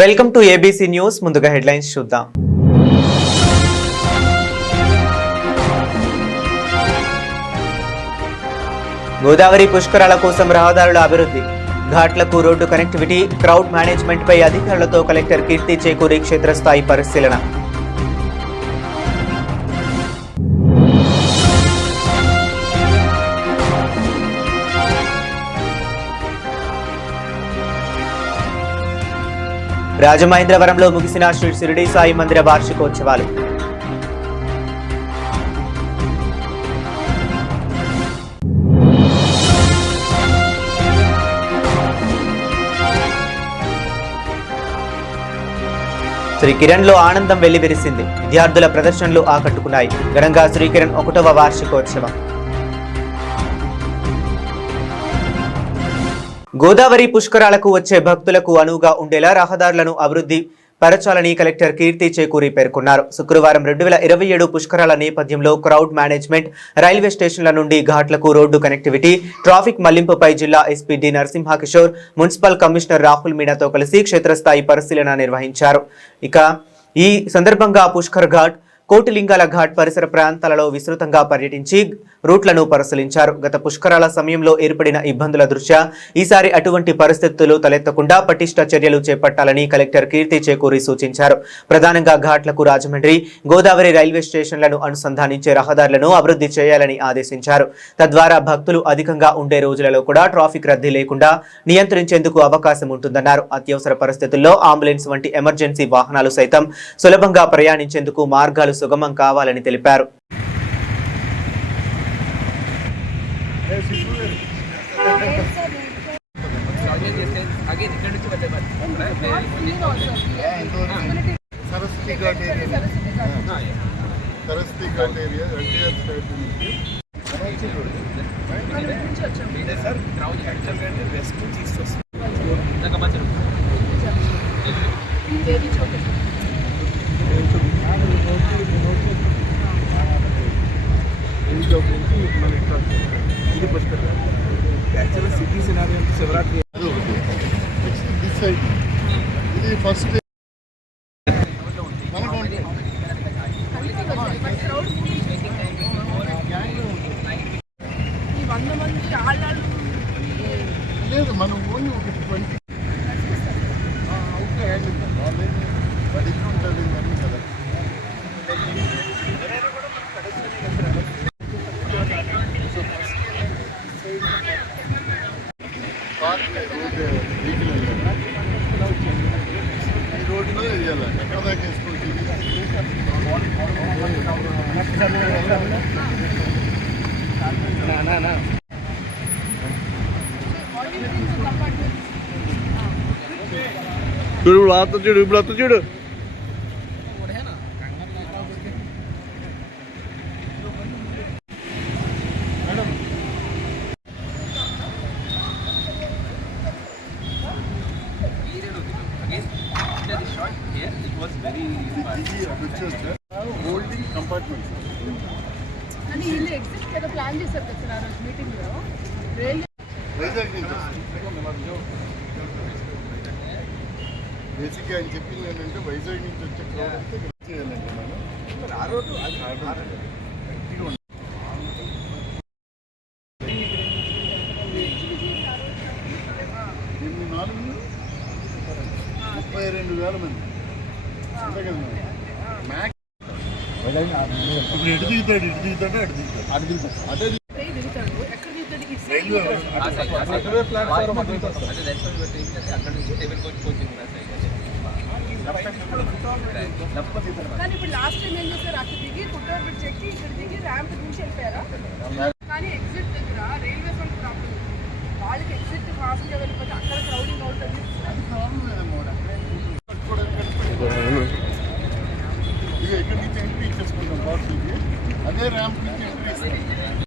Welcome to ABC news. ముందుగా headlines చూద్దాం. గోదావరి పుష్కరాల కోసం రహదారుల అభివృద్ధి, ఘాట్లకు రోడ్డు కనెక్టివిటీ, క్రౌడ్ మేనేజ్మెంట్ పై అధికారులతో కలెక్టర్ కీర్తి చేకూరి క్షేత్రస్థాయి పరిశీలన. రాజమహేంద్రవరంలో ముగిసిన శ్రీ షిరిడి సాయి మందిర వార్షికోత్సవాలు. శ్రీకిరణ్ లో ఆనందం వెల్లివిరిసింది. విద్యార్థుల ప్రదర్శనలు ఆకట్టుకున్నాయి. ఘనంగా శ్రీకిరణ్ 1వ వార్షికోత్సవం. గోదావరి పుష్కరాలకు వచ్చే భక్తులకు అనువుగా ఉండేలా రహదారులను అభివృద్ధి పరచాలని కలెక్టర్ కీర్తి చేకూరి పేర్కొన్నారు. శుక్రవారం 2027 పుష్కరాల నేపథ్యంలో క్రౌడ్ మేనేజ్మెంట్, రైల్వే స్టేషన్ల నుండి ఘాట్లకు రోడ్డు కనెక్టివిటీ, ట్రాఫిక్ మళ్లింపుపై జిల్లా SP D Narasimhakishore, municipal commissioner Rahul మీనాతో కలిసి క్షేత్రస్థాయి పరిశీలన నిర్వహించారు. ఇక ఈ సందర్భంగా పుష్కర్ ఘాట్, కోటిలింగాల ఘాట్ పరిసర ప్రాంతాలలో విస్తృతంగా పర్యటించి రూట్లను పరిశీలించారు. గత పుష్కరాల సమయంలో ఏర్పడిన ఇబ్బందుల దృష్ట్యా ఈసారి అటువంటి పరిస్థితులు తలెత్తకుండా పటిష్ట చర్యలు చేపట్టాలని కలెక్టర్ కీర్తి చేకూరి సూచించారు. ప్రధానంగా ఘాట్లకు రాజమండ్రి, గోదావరి రైల్వే స్టేషన్లను అనుసంధానించే రహదారులను అభివృద్ధి చేయాలని ఆదేశించారు. తద్వారా భక్తులు అధికంగా ఉండే రోజులలో కూడా ట్రాఫిక్ రద్దీ లేకుండా నియంత్రించేందుకు అవకాశం ఉంటుందన్నారు. అత్యవసర పరిస్థితుల్లో అంబులెన్స్ వంటి ఎమర్జెన్సీ వాహనాలు సైతం సులభంగా ప్రయాణించేందుకు మార్గాలు సుగమం కావాలని తెలిపారు. ఇది ఫస్ట్ లేదు, మనం ఓన్లీ ఒక 20 ఉంటుంది ఇవన్నీ కదా. ఈ రోడ్లో వేయాలి, ఎక్కడ దాకా వేసుకోవచ్చు. చూడు ఇప్పుడు అత్త చూడు, ఇప్పుడు అత్త చూడు. హోల్డింగ్ కంపార్ట్మెంట్స్ అని వీళ్ళు ఎగ్జిట్ కదా ప్లాన్ చేశారు కదా సార్ ఆ రోజు మీటింగ్లో. వైజాగ్ నుంచి బేసిక్గా ఆయన చెప్పింది ఏంటంటే వైజాగ్ నుంచి వచ్చే క్రౌడ్ అంతా చేయాలండి మనం ఆ రోడ్డు 32,000 మంది అంతే కదా మ్యాక్స్. ఇప్పుడు ఎటు దిగుతాడు, ఇటు దిగుతాడు, అటు దిగుతాడు, అటు దిగుతాడు, అటే రైల్వే కానీ ఇప్పుడు లాస్ట్ టైం ఏం చేశారు, అక్కడ దిగి కుట్టారు బ్రిడ్జ్ ఎక్కి ఇక్కడ దిగి ర్యాంప్ నుంచి వెళ్ళిపోయారా. కానీ ఎగ్జిట్ దగ్గర రైల్వేస్ వాళ్ళకి ప్రాబ్లం, వాళ్ళకి ఎగ్జిట్ ఫాస్ట్గా వెళ్ళిపోతే అక్కడ క్రౌడింగ్ అవుతుంది. ఇక ఎక్కడి నుంచి ఎంట్రీ ఇచ్చేసుకుంటాం బాక్స్కి, అదే ర్యాంప్ నుంచి ఎంట్రీ ఇస్తాం.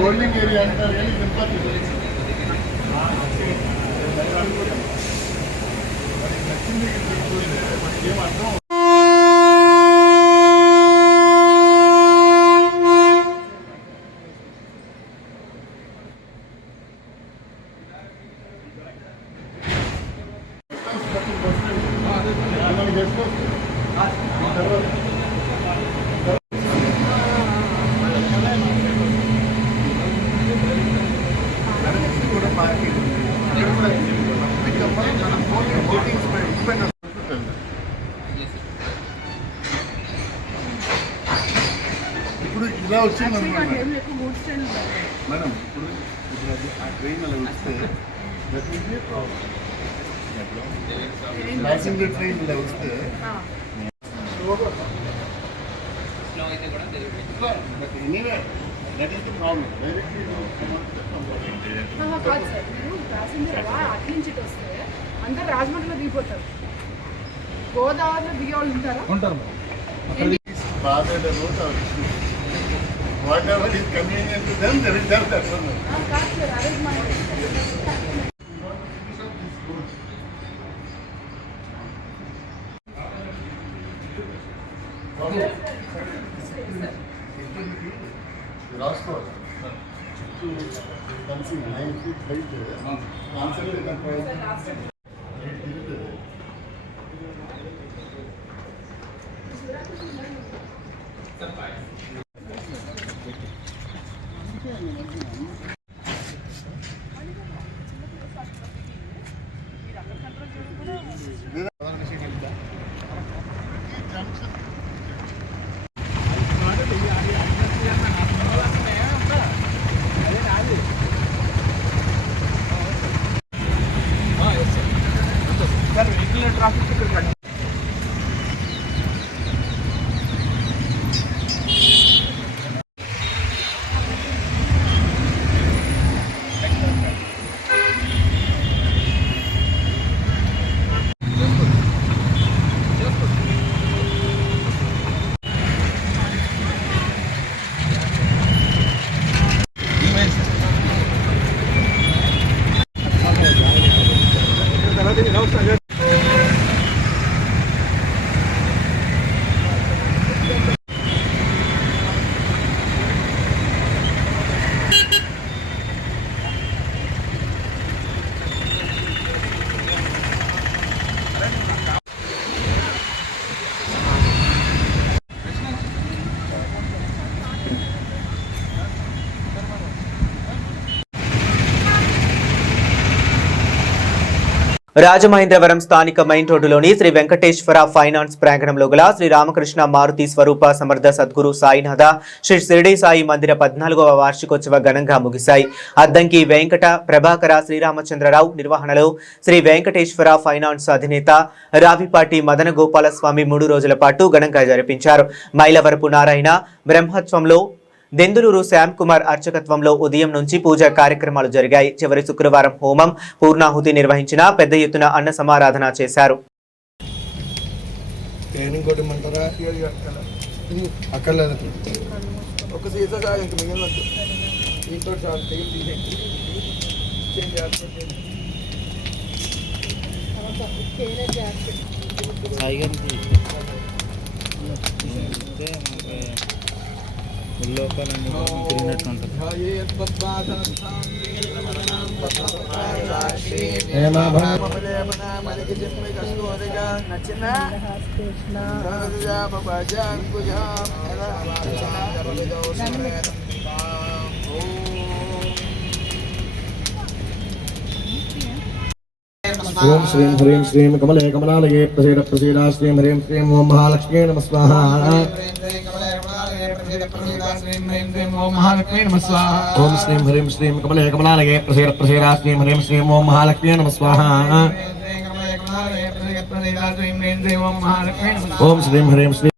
హోల్డింగ్ ఏరియా అంటారు కానీ తిరుపతి ఏమర్థం ఇప్పుడు ఇలా వచ్చింది అనుకోండి మేడం. ఇప్పుడు అది ఆ ట్రైన్ అలా వస్తే ప్యాసింజర్ ట్రైన్ ఇలా వస్తే that is the problem. Directly కాదు సార్, మీరు ప్యాసింజర్ అటు నుంచి ఇటు వస్తే అందరు రాజమండ్రిలో దిగిపోతారు. గోదావరిలో దిగే వాళ్ళు ఉంటారు. Father the road or whatever is convenient to them, they will tell that one. కాదు sir, arrangement Roscoe to Dancing 9 feet height. Answer to that point. Rajamahendravaram స్థానిక మెయిన్ రోడ్డులోని శ్రీ వెంకటేశ్వర ఫైనాన్స్ ప్రాంగణంలో గల శ్రీ రామకృష్ణ మారుతి స్వరూప సమర్థ సద్గురు సాయినాథ శ్రీ షిరిడి సాయి మందిర 14వ వార్షికోత్సవ ఘనంగా ముగిశాయి. అద్దంకి వెంకట ప్రభాకర శ్రీరామచంద్రరావు నిర్వహణలో శ్రీ వెంకటేశ్వర ఫైనాన్స్ అధినేత రావిపాటి మదన గోపాలస్వామి 3 రోజుల పాటు ఘనంగా జరిపించారు. మైలవరపు నారాయణ బ్రహ్మోత్సవంలో దెందులూరు శ్యామ్ కుమార్ అర్చకత్వంలో ఉదయం నుంచి పూజా కార్యక్రమాలు జరిగాయి. చివరి శుక్రవారం హోమం పూర్ణాహుతి నిర్వహించిన పెద్ద ఎత్తున అన్న సమారాధన చేశారు. ओम श्रीं ह्रीं श्रीं कमले कमलालये प्रसीद प्रसीदा श्रीं ह्रीं श्रीं ओम महालक्ष्मी नमः स्वाहा ओम श्रीं ह्रीं श्रीं कमले कमलालये प्रसीद प्रसीदा श्रीं ह्रीं श्रीं ओम महालक्ष्मी नमः स्वाहा ओम श्रीं ह्रीं श्रीं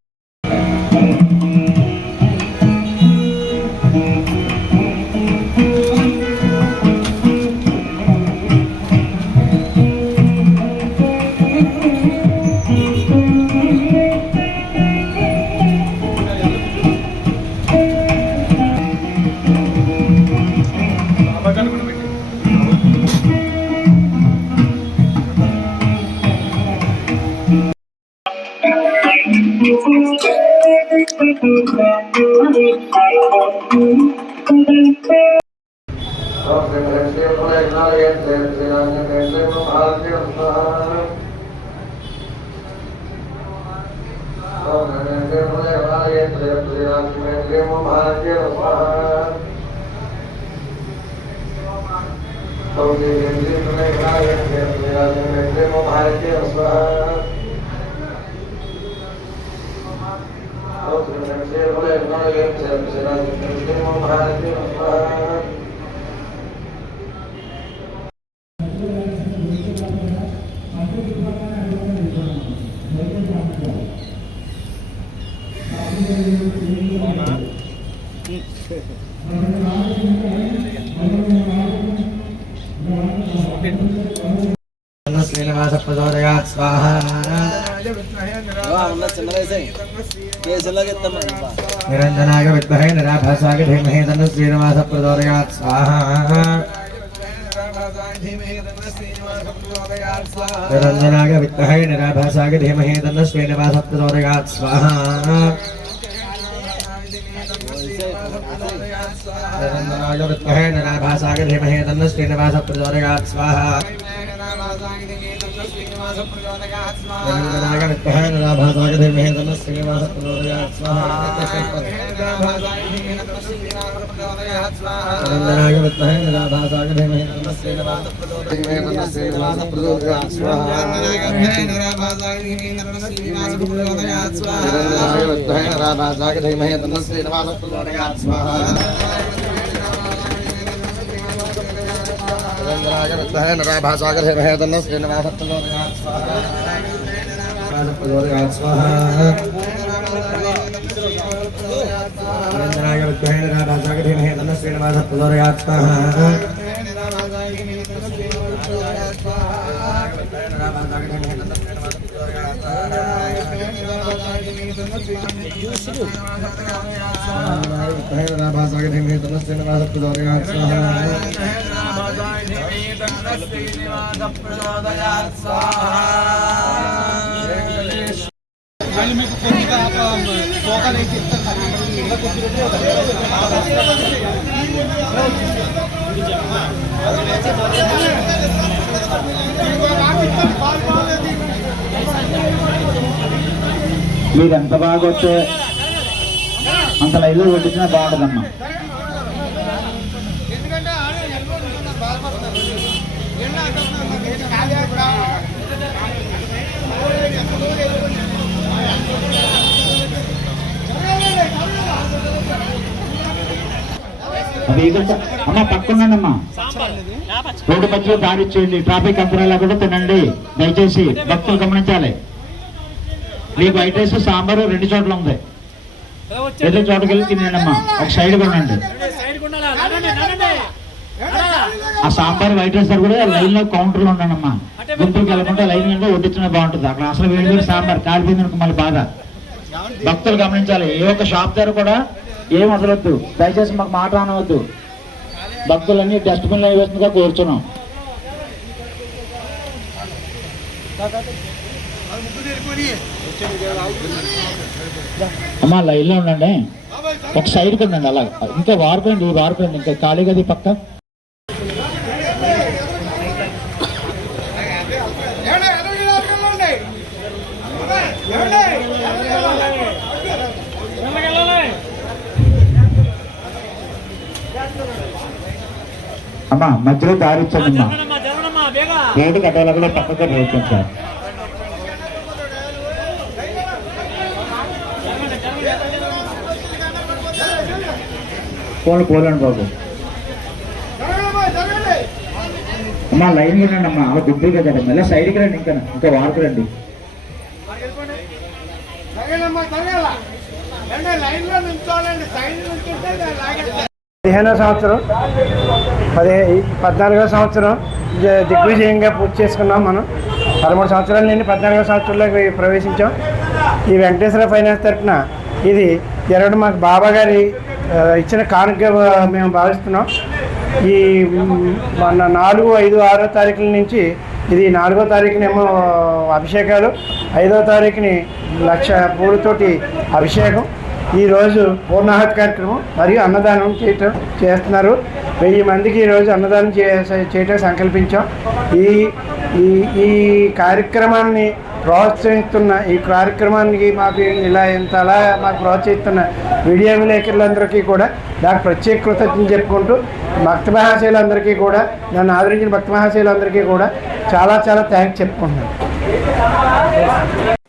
శ్రీనివాస ప్రచోదయాత్ స్వాహా నిరంజనాయ విద్మహే నిరాభాసాయ ధీమహి తన్నో శ్రీనివాస ప్రచోదయాత్ స్వాహా నిరంజనాయ విద్మహే నిరాభాసాయ ధీమహి తన్నో శ్రీనివాస ప్రచోదయాత్ స్వాహా నిరంజనాయ విద్మహే నిరాభాసాయ ధీమహి తన్నో శ్రీనివాస ప్రచోదయాత్ స్వాహా నిరంజనాయ విద్మహే నిరాభాసాయ ధీమహి తన్నో శ్రీనివాస ప్రచోదయాత్ స్వాహా నిరంజనాయ విద్మహే నిరాభాసాయ ధీమహి తన్నో శ్రీనివాస ప్రచోదయాత్ స్వాహా నిరంజనాయ విద్మహే నిరాభాసాయ ధీమహి తన్నో శ్రీనివాస ప్రచోదయాత్ స్వాహా నిరంజనాయ విద్మహే నిరాభాసాయ ధీమహి తన్నో శ్రీనివాస ప్రచోదయాత్ స్వాహా నిరంజనాయ విద్మహే నిరాభాసాయ ధీమహి తన్నో శ్రీనివాస ప్రచోదయాత్ స్వాహా నిరాభాసాయ ధీమహి తన్నో శ్రీనివాస ప్రచోదయాత్ స్వాహా మీరు ఎంత బాగా వస్తే అంత లైన్లో కొట్టించినా బాగుంటుందమ్మా. అమ్మా పక్కనండమ్మా, రోడ్డు మధ్యలో దారి ఇచ్చేయండి. ట్రాఫిక్ అంతరాలా కూడా తినండి దయచేసి, భక్తులు గమనించాలి. మీకు వైట్ రైస్ సాంబారు 2 చోట్ల ఉంది, ఎదురు చోటకి వెళ్ళి తినేయండమ్మా. ఒక సైడ్ కొనండి. ఆ సాంబార్ వైట్ రైస్ కూడా లైన్ లో కౌంటర్ లో ఉన్నానమ్మా. గుంటూరుకి వెళ్ళకుండా లైన్ మీద వడ్డించిన బాగుంటుంది. అక్కడ అసలు వేడి వేడి సాంబార్ కాలిపోయింది మళ్ళీ బాగా. భక్తులు గమనించాలి. ఏ ఒక్క షాప్ దగ్గర కూడా ఏం వదలొద్దు దయచేసి, మాకు మాట అనవద్దు. భక్తులన్నీ డస్ట్బిన్లో వేస్తుందిగా కోరుచున్నాం. అమ్మా లైన్లో ఉండండి, ఒక సైడ్కి ఉండండి. అలా ఇంకా వారిపోయింది ఇంకా ఖాళీ గది పక్క. అమ్మా మధ్యలో దారి ఇచ్చానమ్మా, రోడ్డు కట్టాల కూడా పక్కగా పోతుంది సార్. పోలండి బాబు. అమ్మా లైన్ ఉండండి అమ్మా, అలా దుబ్బి కదండి. మళ్ళీ సైడ్కి రండి, ఇంకా వాడుకు రండి. 15వ సంవత్సరం 14వ సంవత్సరం దిగ్విజయంగా పూర్తి చేసుకున్నాం. మనం 13 సంవత్సరాల నుండి 14వ సంవత్సరంలోకి ప్రవేశించాం. ఈ వెంకటేశ్వర ఫైనాన్స్ తరఫున ఇది జరగడం మాకు బాబా గారి ఇచ్చిన కానుక మేము భావిస్తున్నాం. ఈ మన 4, 5, 6 తారీఖుల నుంచి ఇది 4వ తారీఖునేమో అభిషేకాలు, 5వ తారీఖుని 1,00,000 పూలతోటి అభిషేకం, ఈరోజు పూర్ణాహుతి కార్యక్రమం మరియు అన్నదానం చేస్తున్నారు. 1000 మందికి ఈరోజు అన్నదానం చేయటం సంకల్పించాం. ఈ ఈ ఈ కార్యక్రమాన్ని ప్రోత్సహిస్తున్న ఈ కార్యక్రమానికి మాకు ఇంతలా మాకు ప్రోత్సహిస్తున్న మీడియా విలేకరులందరికీ కూడా నాకు ప్రత్యేక కృతజ్ఞతలు చెప్పుకుంటూ భక్త మహాశయులందరికీ కూడా నన్ను ఆదరించిన భక్త మహాశయులందరికీ కూడా చాలా చాలా థ్యాంక్స్ చెప్పుకుంటున్నాను.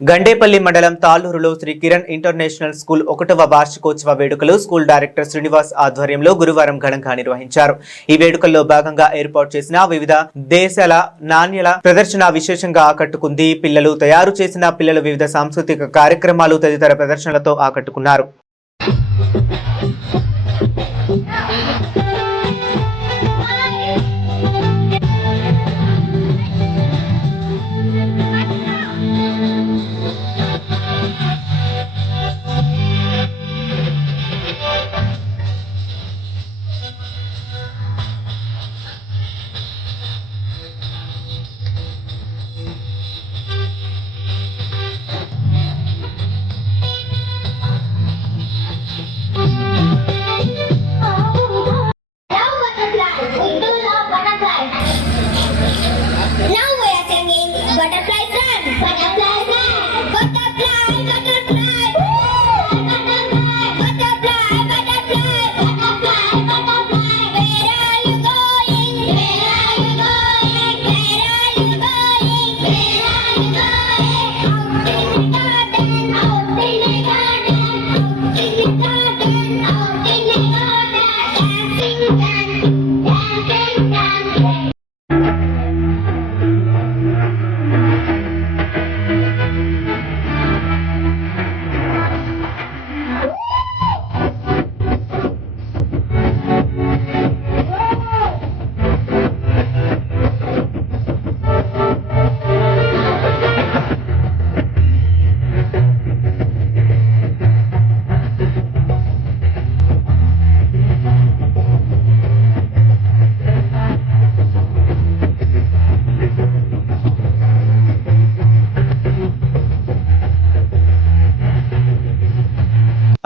గండేపల్లి మండలం తాళ్లూరులో శ్రీ కిరణ్ ఇంటర్నేషనల్ స్కూల్ 1వ వార్షికోత్సవ వేడుకలు స్కూల్ డైరెక్టర్ శ్రీనివాస్ ఆధ్వర్యంలో గురువారం ఘనంగా నిర్వహించారు. ఈ వేడుకల్లో భాగంగా ఏర్పాటు చేసిన వివిధ దేశాల నాణ్యాల ప్రదర్శన విశేషంగా ఆకట్టుకుంది. పిల్లలు తయారు చేసిన పిల్లలు వివిధ సాంస్కృతిక కార్యక్రమాలు తదితర ప్రదర్శనలతో ఆకట్టుకున్నారు.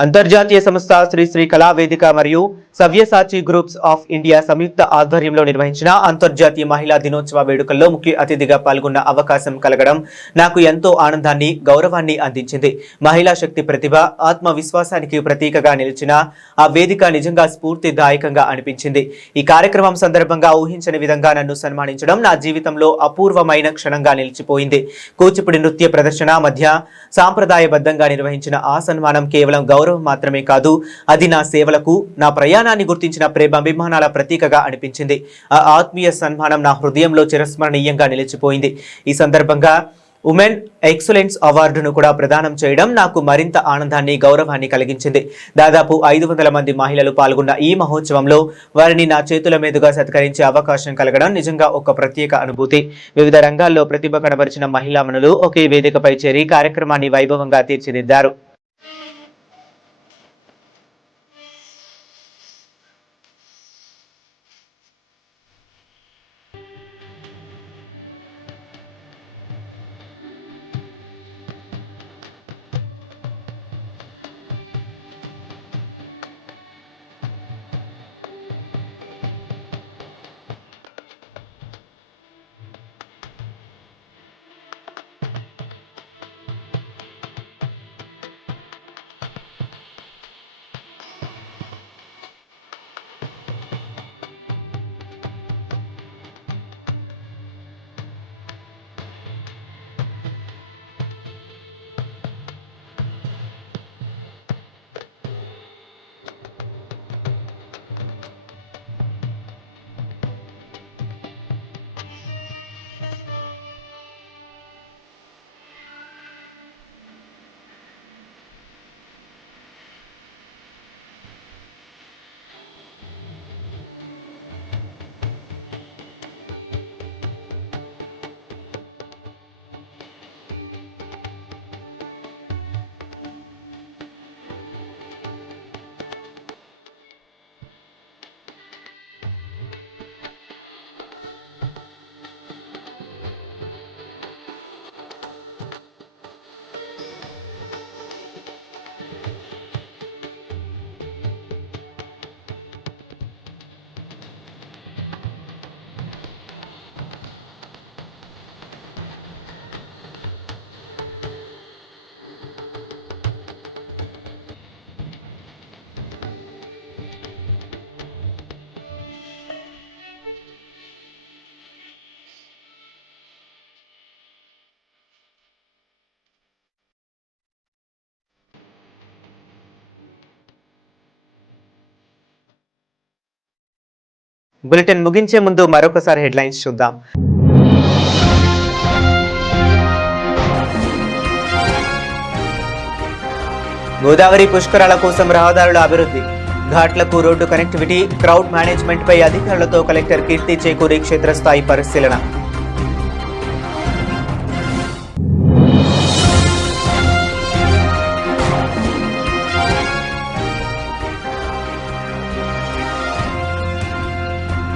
అంతర్జాతీయ సంస్థ శ్రీ కళా వేదిక మరియు సవ్యసాచి గ్రూప్స్ ఆఫ్ ఇండియా సంయుక్త ఆధ్వర్యంలో నిర్వహించిన అంతర్జాతీయ మహిళా దినోత్సవ వేడుకల్లో ముఖ్య అతిథిగా పాల్గొన్న అవకాశం కలగడం నాకు ఎంతో ఆనందాన్ని, గౌరవాన్ని అందించింది. మహిళా శక్తి, ప్రతిభ, ఆత్మవిశ్వాసానికి ప్రతీకగా నిలిచిన ఆ వేదిక నిజంగా స్ఫూర్తిదాయకంగా అనిపించింది. ఈ కార్యక్రమం సందర్భంగా ఊహించని విధంగా నన్ను సన్మానించడం నా జీవితంలో అపూర్వమైన క్షణంగా నిలిచిపోయింది. కూచిపూడి నృత్య ప్రదర్శన మధ్య సాంప్రదాయబద్ధంగా నిర్వహించిన ఆ సన్మానం కేవలం గౌరవం మాత్రమే కాదు, అది నా సేవలకు, నా ప్రయాణాన్ని గుర్తించిన ప్రేమాభిమానాల ప్రతీకగా అనిపించింది. ఆ ఆత్మీయ సన్మానం నా హృదయంలో చిరస్మరణీయంగా నిలిచిపోయింది. ఈ సందర్భంగా ఉమెన్ ఎక్సలెన్స్ అవార్డును కూడా ప్రదానం చేయడం నాకు మరింత ఆనందాన్ని, గౌరవాన్ని కలిగించింది. దాదాపు 500 మంది మహిళలు పాల్గొన్న ఈ మహోత్సవంలో వారిని నా చేతుల మీదుగా సత్కరించే అవకాశం కలగడం నిజంగా ఒక ప్రత్యేక అనుభూతి. వివిధ రంగాల్లో ప్రతిభ కనబరిచిన మహిళామణులు ఒకే వేదికపై చేరి కార్యక్రమాన్ని వైభవంగా తీర్చిదిద్దారు. బులెటిన్ ముగించే ముందు మరొకసారి హెడ్లైన్స్ చూద్దాం. గోదావరి పుష్కరాల కోసం రహదారుల అభివృద్ధి, ఘాట్లకు రోడ్డు కనెక్టివిటీ, క్రౌడ్ మేనేజ్మెంట్ పై అధికారులతో కలెక్టర్ కీర్తి చేకూరి క్షేత్రస్థాయి పరిశీలన.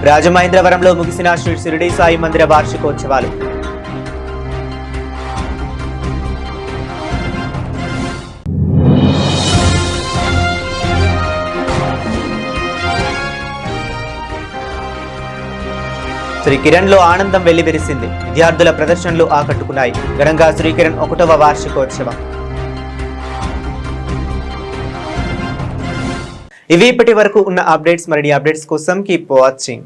రాజమహేంద్రవరంలో ముగిసిన శ్రీ షిరిడి సాయి మందిర వార్షికోత్సవాలు. శ్రీ కిరణ్ లో ఆనందం వెల్లివిరిసింది. విద్యార్థుల ప్రదర్శనలు ఆకట్టుకున్నాయి. ఘనంగా శ్రీ కిరణ్ 1వ వార్షికోత్సవం. ఇవి ఇప్పటి వరకు ఉన్న అప్డేట్స్. మరిన్ని అప్డేట్స్ కోసం కీప్ వాచింగ్.